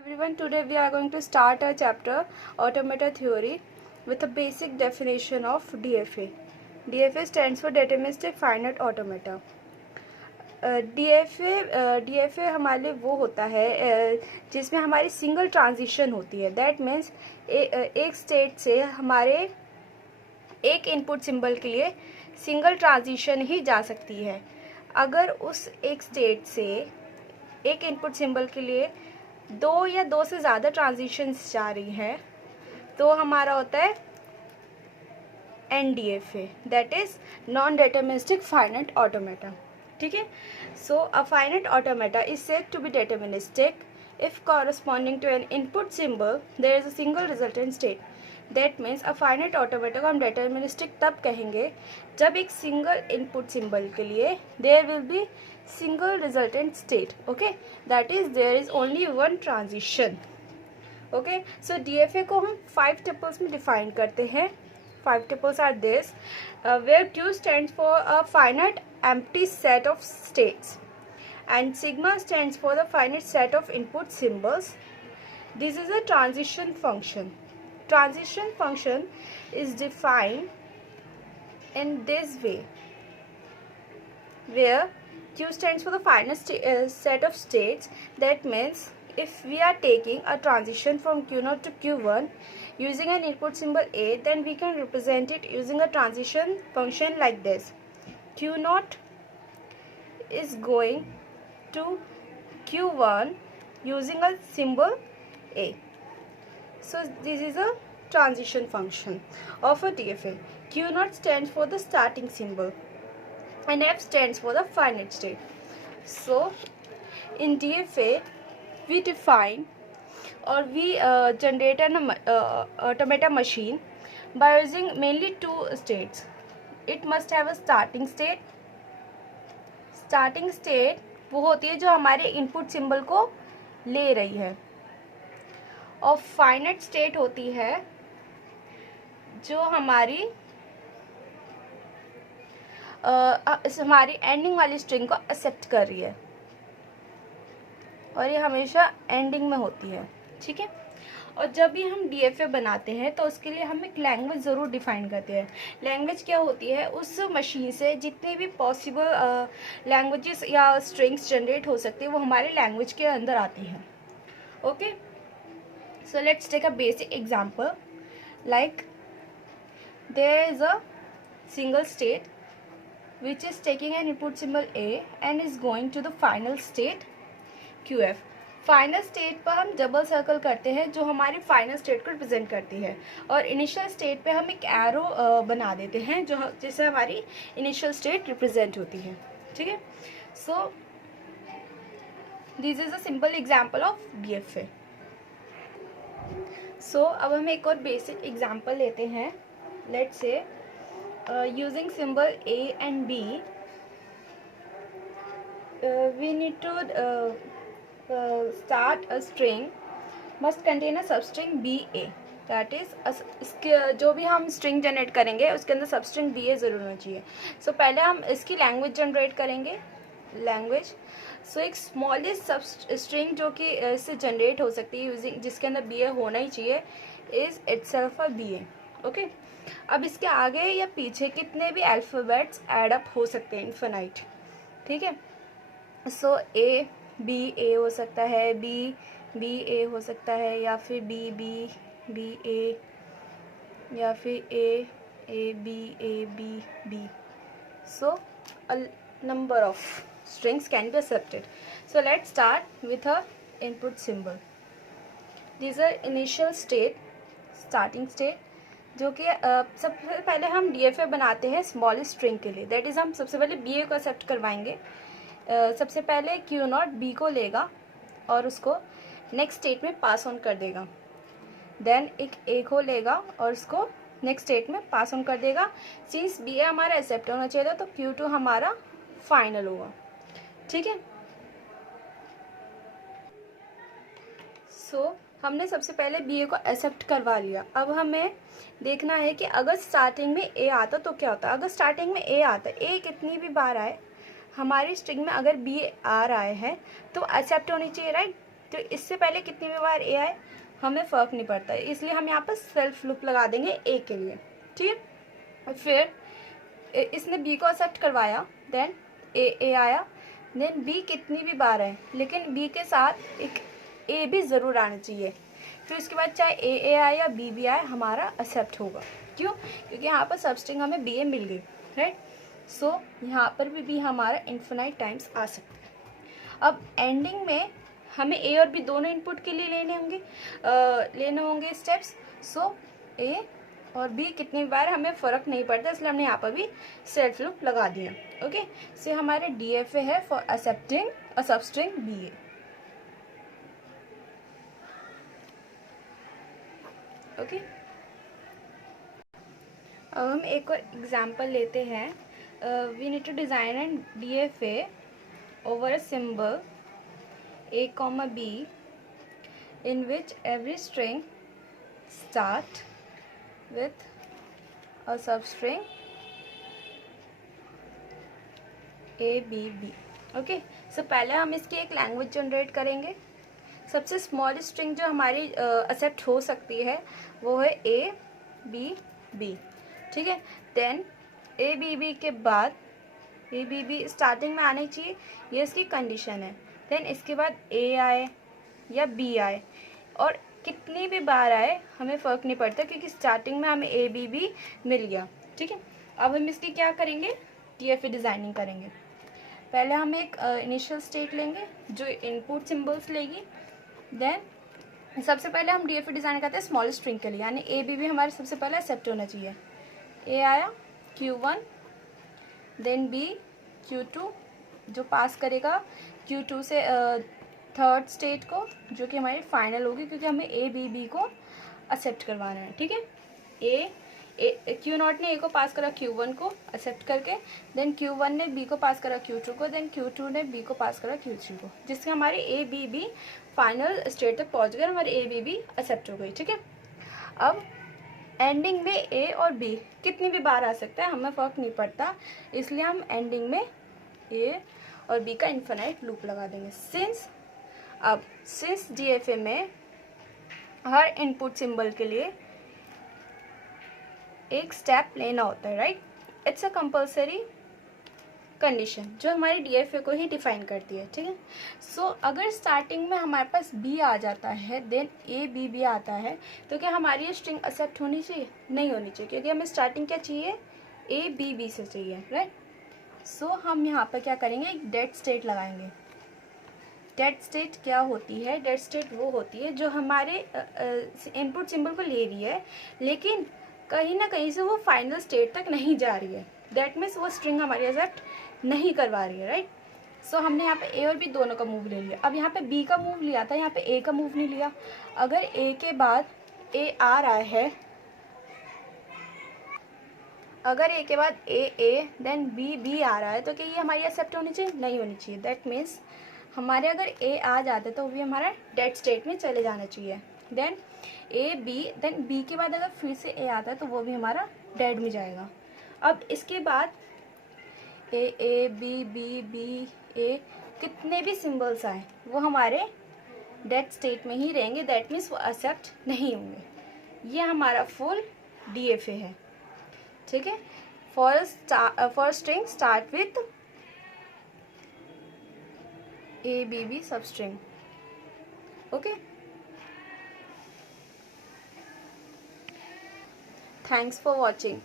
Everyone, today we are going to start our chapter Automata Theory with a basic definition of DFA. DFA stands for Deterministic Finite Automata. DFA हमारे लिए वो होता है जिसमें हमारी single transition होती है. दैट मीन्स एक स्टेट से हमारे एक इनपुट सिंबल के लिए सिंगल ट्रांजिशन ही जा सकती है. अगर उस एक स्टेट से एक इनपुट सिंबल के लिए दो या दो से ज़्यादा ट्रांजिशंस जा रही हैं तो हमारा होता है NDFA, that is non deterministic finite automata. ठीक है. So a finite automata is said to be deterministic if corresponding to an input symbol there is a single resultant state. That means a finite automata को हम deterministic तब कहेंगे जब एक single input symbol के लिए there will be single resultant state. Okay, that is there is only one transition. Okay, so DFA को हम 5 tuples में define करते हैं. 5 tuples are this, where Q stands for a finite empty set of states and sigma stands for the finite set of input symbols. This is a transition function. Transition function is defined in this way, where Q stands for the finite set of states. That means if we are taking a transition from Q0 to Q1 using an input symbol A, then we can represent it using a transition function like this. Q0 is going to Q1 using a symbol A. So this is a transition function of a DFA. Q0 stands for the starting symbol and F stands for the finite state. So in DFA we define or we generate an automata machine by using mainly two states. It must have a starting state. Starting state वो होती है जो हमारे input symbol को ले रही है, और फाइनाइट स्टेट होती है जो हमारी एंडिंग वाली स्ट्रिंग को एक्सेप्ट कर रही है, और ये हमेशा एंडिंग में होती है. ठीक है. और जब भी हम DFA बनाते हैं तो उसके लिए हम एक लैंग्वेज ज़रूर डिफ़ाइन करते हैं. लैंग्वेज क्या होती है? उस मशीन से जितने भी पॉसिबल लैंग्वेजेस या स्ट्रिंग्स जनरेट हो सकती है वो हमारे लैंग्वेज के अंदर आती हैं. Okay, so let's take a basic example. Like there is a single state which is taking an input symbol A and is going to the final state QF. Final state पर हम double circle करते हैं जो हमारी final state को represent करती है, और इनिशियल स्टेट पे हम एक एरो बना देते हैं जो जिससे हमारी इनिशियल स्टेट रिप्रेजेंट होती है. ठीक है. So this is a simple example of DFA. सो अब हम एक और बेसिक एग्जांपल लेते हैं. Let's say using symbol A and B we need to start a string must contain a substring BA. That is इसके जो भी हम स्ट्रिंग जनरेट करेंगे उसके अंदर सबस्ट्रिंग BA ज़रूर होना चाहिए. सो पहले हम इसकी लैंग्वेज जनरेट करेंगे. लैंग्वेज सो एक स्मॉलेस्ट सब स्ट्रिंग जो कि इससे जनरेट हो सकती है यूजिंग जिसके अंदर BA होना ही चाहिए is itself a BA. Okay. अब इसके आगे या पीछे कितने भी अल्फ़ाबेट्स ऐड अप हो सकते हैं, इन्फिनाइट. ठीक है. सो A B A हो सकता है, B B A हो सकता है, या फिर B B B A, या फिर A A B A B B. So a number of strings can be accepted. So let's start with a input symbol. These are initial state, starting state, जो कि सबसे पहले हम DFA बनाते हैं small string के लिए. दैट इज़ हम सबसे पहले BA को एक्सेप्ट करवाएंगे. सबसे पहले Q0 B को लेगा और उसको नेक्स्ट स्टेट में पास ऑन कर देगा. देन एक A को लेगा और उसको नेक्स्ट स्टेट में पास ऑन कर देगा. सिंस BA हमारा एक्सेप्ट होना चाहिए था तो Q2 हमारा फाइनल होगा. ठीक है. सो हमने सबसे पहले BA को एक्सेप्ट करवा लिया. अब हमें देखना है कि अगर स्टार्टिंग में A आता तो क्या होता है. अगर स्टार्टिंग में A आता, A कितनी भी बार आए हमारी स्ट्रिंग में अगर B आ रहा है तो एक्सेप्ट होनी चाहिए, राइट. तो इससे पहले कितनी भी बार ए आए हमें फ़र्क नहीं पड़ता, इसलिए हम यहाँ पर सेल्फ लूप लगा देंगे ए के लिए, ठीक है। फिर इसने बी को एक्सेप्ट करवाया, देन ए आया, देन बी कितनी भी बार आए, लेकिन बी के साथ एक ए भी ज़रूर आना चाहिए। फिर उसके बाद चाहे ए आए या बी आए, हमारा एक्सेप्ट होगा। क्यों? क्योंकि यहाँ पर सबस्ट्रिंग हमें बी ए मिल गई, राइट। सो यहाँ पर भी हमारा इन्फिनाइट टाइम्स आ सकता है। अब एंडिंग में हमें ए और बी दोनों इनपुट के लिए लेने होंगे स्टेप्स। सो ए और बी कितनी बार हमें फ़र्क नहीं पड़ता, इसलिए हमने यहाँ पर भी सेल्फ लूप लगा दिया। ओके, से हमारे DFA है for accepting a substring BA। Okay, अब हम एक और एग्जांपल लेते हैं। We need to design an DFA over a symbol a comma b in which every string start with a substring a b b। Okay, so पहले हम इसकी एक लैंग्वेज जनरेट करेंगे। सबसे स्मॉल स्ट्रिंग जो हमारी एक्सेप्ट हो सकती है वो है a b b, ठीक है। देन a b b के बाद ए बी बी स्टार्टिंग में आनी चाहिए, ये इसकी कंडीशन है। देन इसके बाद ए आए या बी आए, और कितनी भी बार आए हमें फ़र्क नहीं पड़ता, क्योंकि स्टार्टिंग में हमें ए बी बी मिल गया, ठीक है। अब हम इसकी क्या करेंगे, DFA डिज़ाइनिंग करेंगे। पहले हम एक इनिशियल स्टेट लेंगे जो इनपुट सिम्बल्स लेगी। देन सबसे पहले हम DFA डिज़ाइन करते हैं स्मॉल स्ट्रिंग के लिए, यानी ए बी बी हमारे सबसे पहले एक्सेप्ट होना चाहिए। ए आया Q1, देन बी Q2 जो पास करेगा Q2 से थर्ड स्टेट को, जो कि हमारी फाइनल होगी, क्योंकि हमें ए बी बी को एक्सेप्ट करवाना है, ठीक है। Q0 ने ए को पास करा Q1 को एक्सेप्ट करके, देन Q1 ने बी को पास करा Q2 को, देन Q2 ने बी को पास करा Q3 को, जिससे हमारी a b b final state तक पहुंच गए, हमारी ए बी बी एक्सेप्ट हो गई, ठीक है। अब एंडिंग में ए और बी कितनी भी बार आ सकता है, हमें फ़र्क नहीं पड़ता, इसलिए हम एंडिंग में ए और बी का इन्फिनाइट लूप लगा देंगे। सिंस DFA में हर इनपुट सिंबल के लिए एक स्टेप लेना होता है, right. It's a compulsory condition जो हमारी DFA को ही डिफाइन करती है, ठीक है। सो अगर स्टार्टिंग में हमारे पास बी आ जाता है, देन ए बी बी आता है, तो क्या हमारी ये स्ट्रिंग एक्सेप्ट होनी चाहिए? नहीं होनी चाहिए, क्योंकि हमें स्टार्टिंग क्या चाहिए, ए बी बी से चाहिए, राइट। सो हम यहाँ पर क्या करेंगे, एक डेड स्टेट लगाएंगे। डेड स्टेट क्या होती है? डेड स्टेट वो होती है जो हमारे इनपुट सिंबल को ले रही है, लेकिन कहीं ना कहीं से वो फाइनल स्टेट तक नहीं जा रही है। दैट मीन्स वो स्ट्रिंग हमारी एक्सेप्ट नहीं करवा रही है, राइट। सो हमने यहाँ पे ए और बी दोनों का मूव ले लिया। अब यहाँ पे बी का मूव लिया था, यहाँ पे ए का मूव नहीं लिया। अगर ए के बाद ए आ रहा है, अगर ए के बाद ए देन बी बी आ रहा है, तो क्या ये हमारी एक्सेप्ट होनी चाहिए? नहीं होनी चाहिए। दैट मीन्स हमारे अगर ए आ जाता है तो वो भी हमारा डेड स्टेट में चले जाना चाहिए। Then a b, then b के बाद अगर फिर से ए आता है तो वो भी हमारा डेड में जाएगा। अब इसके बाद ए बी बी बी ए कितने भी सिंबल्स आए वो हमारे डेड स्टेट में ही रहेंगे। दैट मीन्स वो एक्सेप्ट नहीं होंगे। ये हमारा फुल DFA है, ठीक है। For string start with a b b substring. Okay, thanks for watching.